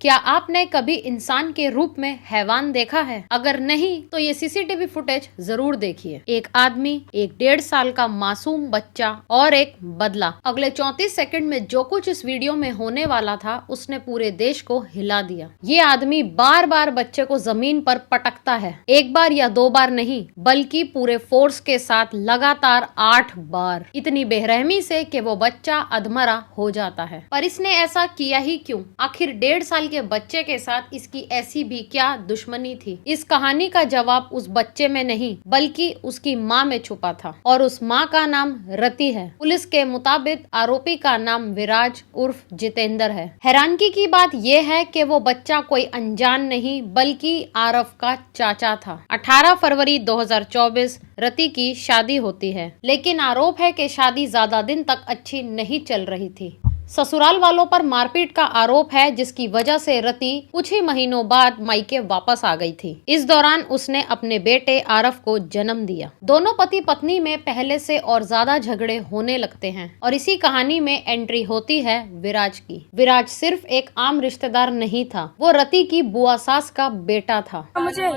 क्या आपने कभी इंसान के रूप में हैवान देखा है? अगर नहीं तो ये सीसीटीवी फुटेज जरूर देखिए। एक आदमी, एक 1.5 साल का मासूम बच्चा और एक बदला। अगले 34 सेकंड में जो कुछ इस वीडियो में होने वाला था उसने पूरे देश को हिला दिया। ये आदमी बार बार बच्चे को जमीन पर पटकता है, एक बार या 2 बार नहीं बल्कि पूरे फोर्स के साथ लगातार 8 बार, इतनी बेरहमी से कि वो बच्चा अधमरा हो जाता है। पर इसने ऐसा किया ही क्यों? आखिर 1.5 साल के बच्चे के साथ इसकी ऐसी भी क्या दुश्मनी थी? इस कहानी का जवाब उस बच्चे में नहीं बल्कि उसकी माँ में छुपा था, और उस माँ का नाम रति है। पुलिस के मुताबिक आरोपी का नाम विराज उर्फ जितेंद्र है। हैरानगी की बात यह है कि वो बच्चा कोई अनजान नहीं बल्कि आरफ का चाचा था। 18 फरवरी 2024 रति की शादी होती है, लेकिन आरोप है कि शादी ज्यादा दिन तक अच्छी नहीं चल रही थी। ससुराल वालों पर मारपीट का आरोप है, जिसकी वजह से रति कुछ ही महीनों बाद मायके वापस आ गई थी। इस दौरान उसने अपने बेटे आरफ को जन्म दिया। दोनों पति पत्नी में पहले से और ज्यादा झगड़े होने लगते हैं, और इसी कहानी में एंट्री होती है विराज की। विराज सिर्फ एक आम रिश्तेदार नहीं था, वो रति की बुआ सास का बेटा था। मुझे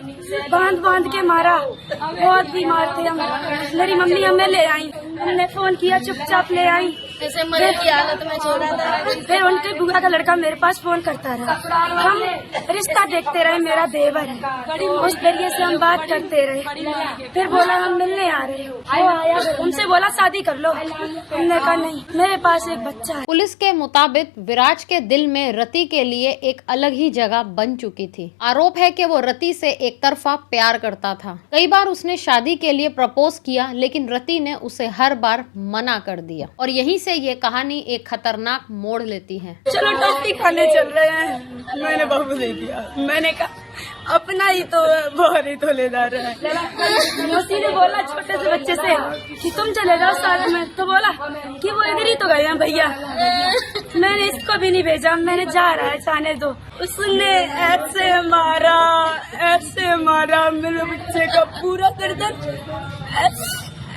बांध बांध के मारा, बहुत बीमार थे हम। मेरी मम्मी हमें ले आई, हमने फोन किया, चुपचाप ले आई। जैसे मरे की हालत में छोड़ा था। फिर उनके बुआ का लड़का मेरे पास फोन करता रहा, हम रिश्ता देखते रहे, मेरा देवर है, उस तरीके से हम बात करते रहे। फिर बोला हम मिलने आ रहे हो, वो आया, उनसे बोला शादी कर लो, हमने कहा नहीं, मेरे पास एक बच्चा है। पुलिस के मुताबिक विराज के दिल में रति के लिए एक अलग ही जगह बन चुकी थी। आरोप है कि वो रति से एक तरफा प्यार करता था। कई बार उसने शादी के लिए प्रपोज किया, लेकिन रति ने उसे हर बार मना कर दिया, और यहीं से ये कहानी एक खतरनाक मोड़ लेती है। चलो टॉफी खाने चल रहे हैं, मैंने बाबू दे दिया। मैंने कहा अपना ही तो बहुत ही तो ले जा रहा है। मौसी ने बोला छोटे से बच्चे से कि तुम चले जाओ साथ में, तो बोला कि वो इधर ही तो गए हैं भैया। मैंने इसको भी नहीं भेजा, मैंने जा रहा है, जाने दो। उसने ऐसे मारा मेरे बच्चे का पूरा गर्दन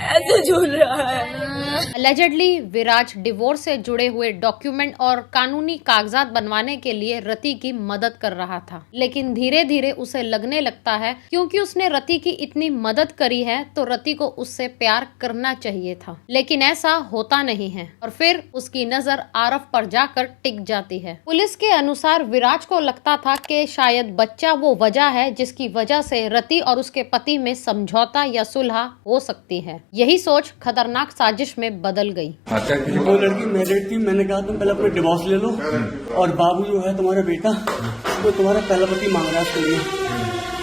ऐसे झूल रहा है। अलेजेडली विराज डिवोर्स से जुड़े हुए डॉक्यूमेंट और कानूनी कागजात बनवाने के लिए रति की मदद कर रहा था, लेकिन धीरे धीरे उसे लगने लगता है क्योंकि उसने रति की इतनी मदद करी है तो रति को उससे प्यार करना चाहिए था, लेकिन ऐसा होता नहीं है। और फिर उसकी नजर आरफ पर जाकर टिक जाती है। पुलिस के अनुसार विराज को लगता था कि शायद बच्चा वो वजह है जिसकी वजह से रति और उसके पति में समझौता या सुलह हो सकती है। यही सोच खतरनाक साजिश में बदल गई। वो लड़की मैरिड थी, मैंने कहा तुम पहले अपने डिवोर्स ले लो, और बाबू जो है तुम्हारा बेटा वो तुम्हारा पहला पति मांग रहा है उसके लिए।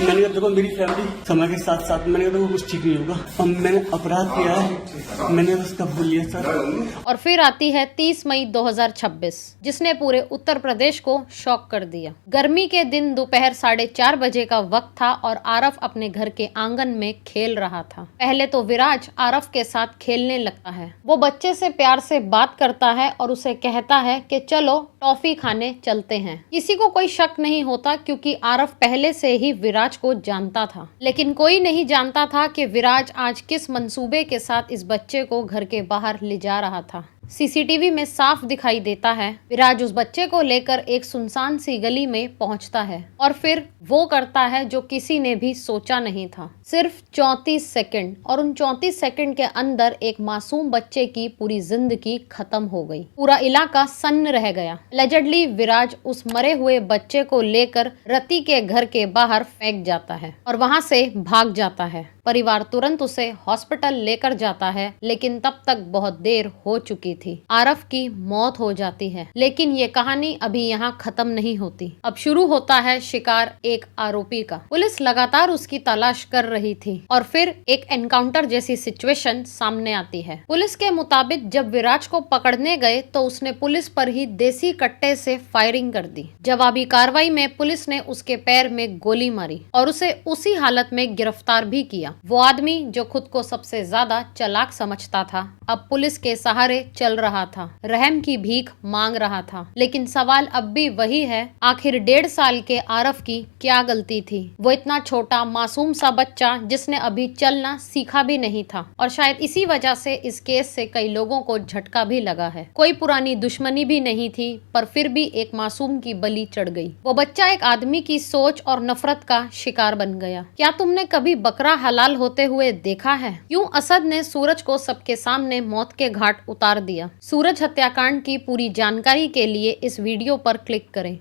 मैंने कहा देखो मेरी फैमिली समय के साथ साथ, मैंने कहा देखो कुछ ठीक नहीं होगा, अब मैंने अपराध किया है, मैंने उसका भूल लिया सर। और फिर आती है 30 मई 2026, जिसने पूरे उत्तर प्रदेश को शॉक कर दिया। गर्मी के दिन दोपहर 4:30 बजे का वक्त था और आरफ अपने घर के आंगन में खेल रहा था। पहले तो विराज आरफ के साथ खेलने लगता है। वो बच्चे से प्यार से बात करता है और उसे कहता है कि चलो टॉफी खाने चलते हैं। किसी को कोई शक नहीं होता क्योंकि आरफ पहले से ही विराज को जानता था, लेकिन कोई नहीं जानता था कि विराज आज किस मंसूबे के साथ इस बच्चे को घर के बाहर ले जा रहा था। सीसीटीवी में साफ दिखाई देता है विराज उस बच्चे को लेकर एक सुनसान सी गली में पहुंचता है, और फिर वो करता है जो किसी ने भी सोचा नहीं था। सिर्फ 34 सेकंड, और उन 34 सेकंड के अंदर एक मासूम बच्चे की पूरी जिंदगी खत्म हो गई। पूरा इलाका सन्न रह गया। एलिजेडली विराज उस मरे हुए बच्चे को लेकर रति के घर के बाहर फेंक जाता है और वहां से भाग जाता है। परिवार तुरंत उसे हॉस्पिटल लेकर जाता है, लेकिन तब तक बहुत देर हो चुकी थी। आरफ की मौत हो जाती है, लेकिन ये कहानी अभी यहाँ खत्म नहीं होती। अब शुरू होता है शिकार एक आरोपी का। पुलिस लगातार उसकी तलाश कर रही थी, और फिर एक एनकाउंटर जैसी सिचुएशन सामने आती है। पुलिस के मुताबिक जब विराज को पकड़ने गए तो उसने पुलिस पर ही देसी कट्टे से फायरिंग कर दी। जवाबी कार्रवाई में पुलिस ने उसके पैर में गोली मारी और उसे उसी हालत में गिरफ्तार भी किया। दिया। वो आदमी जो खुद को सबसे ज्यादा चालाक समझता था, अब पुलिस के सहारे चल रहा था, रहम की भीख मांग रहा था। लेकिन सवाल अब भी वही है, आखिर 1.5 साल के आरफ की क्या गलती थी? वो इतना छोटा मासूम सा बच्चा जिसने अभी चलना सीखा भी नहीं था, और शायद इसी वजह से इस केस से कई लोगों को झटका भी लगा है। कोई पुरानी दुश्मनी भी नहीं थी, पर फिर भी एक मासूम की बलि चढ़ गई। वो बच्चा एक आदमी की सोच और नफरत का शिकार बन गया। क्या तुमने कभी बकरा हलाल होते हुए देखा है? यूं असद ने सूरज को सबके सामने मौत के घाट उतार दिया। सूरज हत्याकांड की पूरी जानकारी के लिए इस वीडियो पर क्लिक करें।